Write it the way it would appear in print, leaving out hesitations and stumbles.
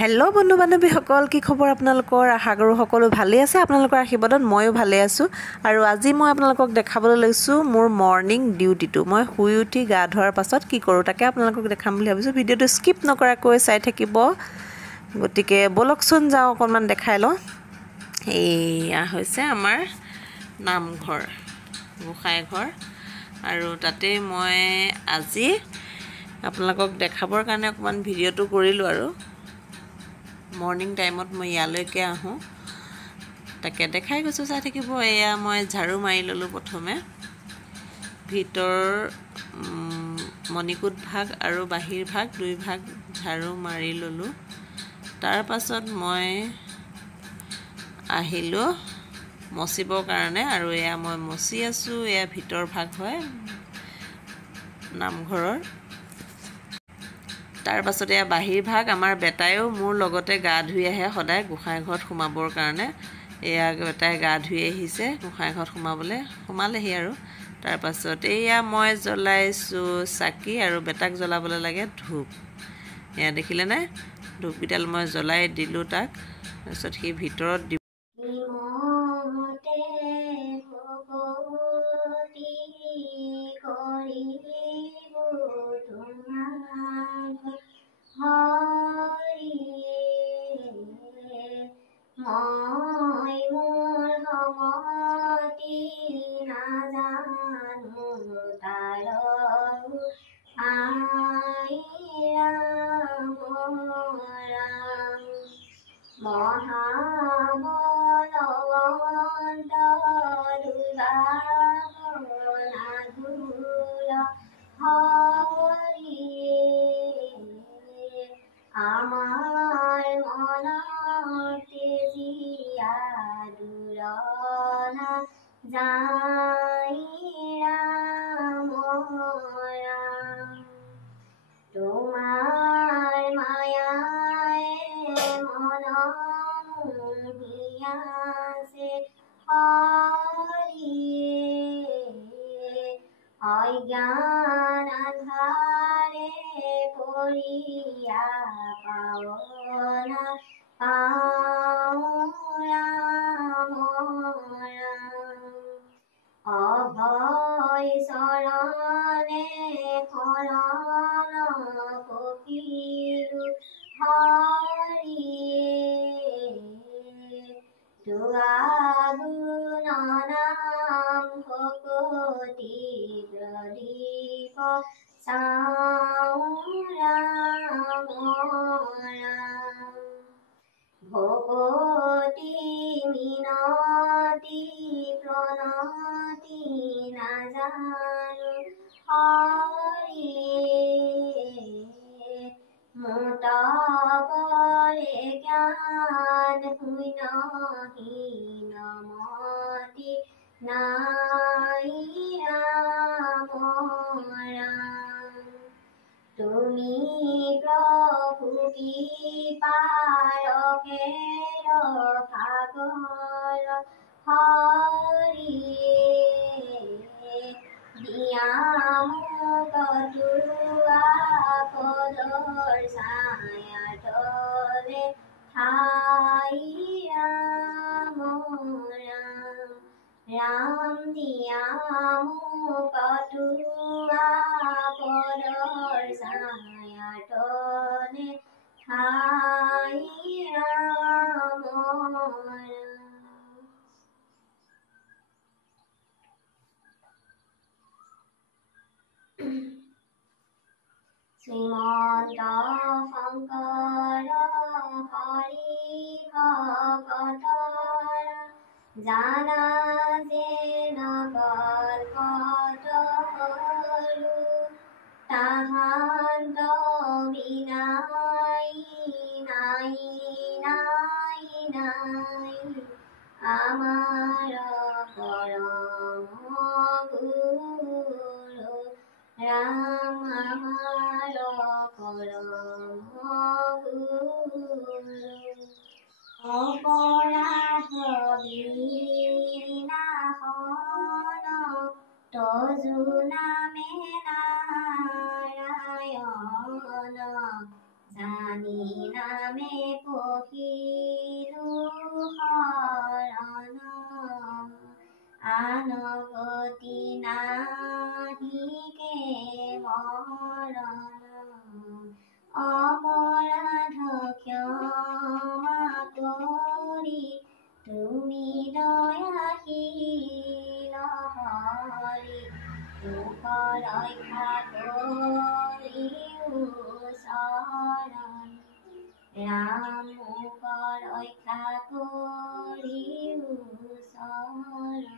Hello' বন্ধু বান্ধৱীসকল, কি খবৰ আপোনালোকৰ? আশা কৰোঁ সকলো ভালেই আছে। আপোনালোকৰ আশীৰ্বাদত ময়ো ভালে আছোঁ। আৰু আজি মই আপোনালোকক দেখাবলৈ লৈছোঁ মোৰ মৰ্ণিং ডিউটিটো। মই শুই উঠি গা ধোৱাৰ পাছত কি কৰোঁ তাকে আপোনালোকক দেখাম বুলি ভাবিছোঁ। ভিডিঅ'টো স্কিপ নকৰাকৈ চাই থাকিব। গতিকে ব'লকচোন যাওঁ, অকণমান দেখাই লওঁ। এয়া হৈছে আমাৰ নামঘৰ, গোসাঁইঘৰ। আৰু তাতেই মই আজি আপোনালোকক দেখাবৰ কাৰণে অকণমান ভিডিঅ'টো কৰিলোঁ। আৰু মৰ্ণিং টাইমত মই ইয়ালৈকে আহোঁ, তাকে দেখাই গৈছোঁ, চাই থাকিব। এয়া মই ঝাৰু মাৰি ল'লোঁ। প্ৰথমে ভিতৰৰ মণিকোট ভাগ আৰু বাহিৰ ভাগ দুই ভাগ ঝাৰু মাৰি ল'লোঁ। তাৰ পাছত মই আহিলোঁ মচিবৰ কাৰণে, আৰু এয়া মই মচি আছোঁ। এয়া ভিতৰ ভাগ হয় নামঘৰৰ। তাৰ পাছত এয়া বাহিৰ ভাগ। আমাৰ বেটাইও মোৰ লগতে গা ধুই আহে সদায় গোসাঁইঘৰত সোমাবৰ কাৰণে। এয়া বেটাই গা ধুই আহিছে গোসাঁইঘৰত সোমালেহি। আৰু তাৰ পাছত এয়া মই জ্বলাইছোঁ চাকি, আৰু বেটাক জ্বলাবলৈ লাগে ধূপ। এয়া দেখিলে নাই, ধূপকেইডাল মই জ্বলাই দিলোঁ তাক। তাৰপিছত সি ভিতৰত অজ্ঞান আন্ধাৰে পৰিয়া পাৱনা অভয় চৰণে শৰণ কপিলো নাম ভকতি প্ৰদীপ ভকতি মিনতি প্ৰণতি নাজানো মোতপৰে জ্ঞান শূন্যহীন মতি নাই তুমি প্ৰভু কৃপাৰকে সাগৰ দিয়া মোক তুৱা পদৰ ছায়া তলে ঠাই ৰাম দিয়া মোক তুৱা পদৰ ছায়া তলে ঠাই শ্ৰীমন্ত শংকৰ হৰি ভকতৰ জানা যেন কল্পতৰু তাহান্ত বিনাই নাই আমাৰ পৰম গুৰু ৰাম, আমাৰ পৰম গুৰু। অপৰাধ বিনাশন তজু নামে নাৰায়ণ নামে পহিলো শৰণ আন গতি নাহিকে মৰণ অপৰাধ ক্ষমা কৰি তুমি দয়াশীল হৰি মোক ৰক্ষা কৰিও শৰণ ৰাম মোক ৰক্ষা কৰিও শৰণ